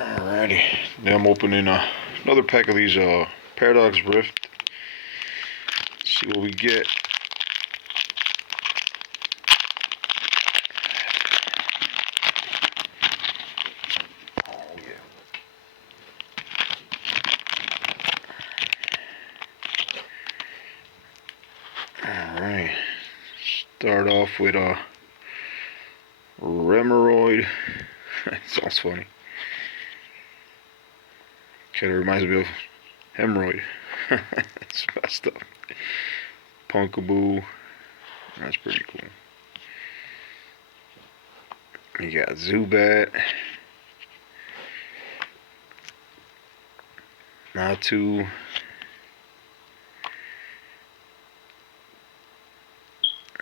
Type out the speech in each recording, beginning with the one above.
Alrighty, now I'm opening another pack of these Paradox Rift. Let's see what we get. Oh yeah. Alright, start off with Remeroid. Sounds funny. Kinda reminds me of Hemorrhoid. It's messed up. Punkaboo. That's pretty cool. You got Zubat. Natu.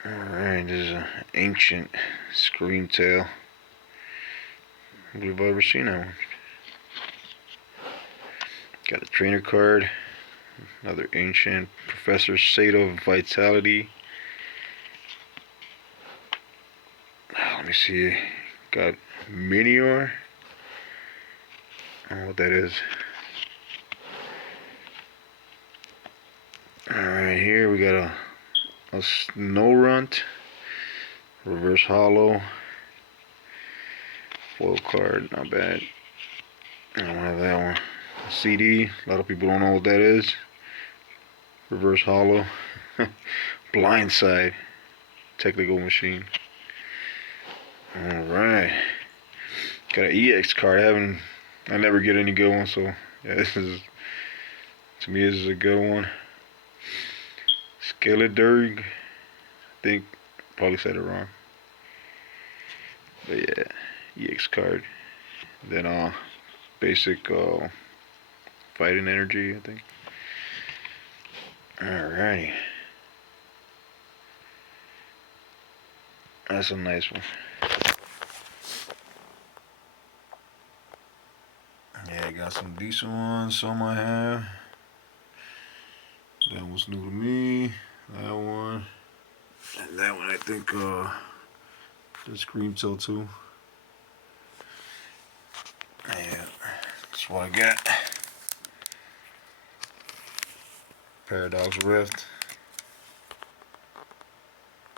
Alright, this is an ancient Screamtail. I believe I've ever seen that one. Got a trainer card. Another ancient Professor Sado Vitality. Let me see. Got Minior. I don't know what that is. Alright, here we got a Snorunt. Reverse Hollow. Foil card, not bad. I don't have that one. CD, a lot of people don't know what that is. Reverse Hollow. Blindside. Technical Machine. Alright. Got an EX card. I never get any good ones, so yeah, to me this is a good one. Skeledirge. I think probably said it wrong. But yeah, EX card. Then basic fighting energy, I think. Alrighty. That's a nice one. Yeah, I got some decent ones. Some I have. That one's new to me. That one. And that one I think that's Screamtail too. Yeah, that's what I got. Paradox Rift.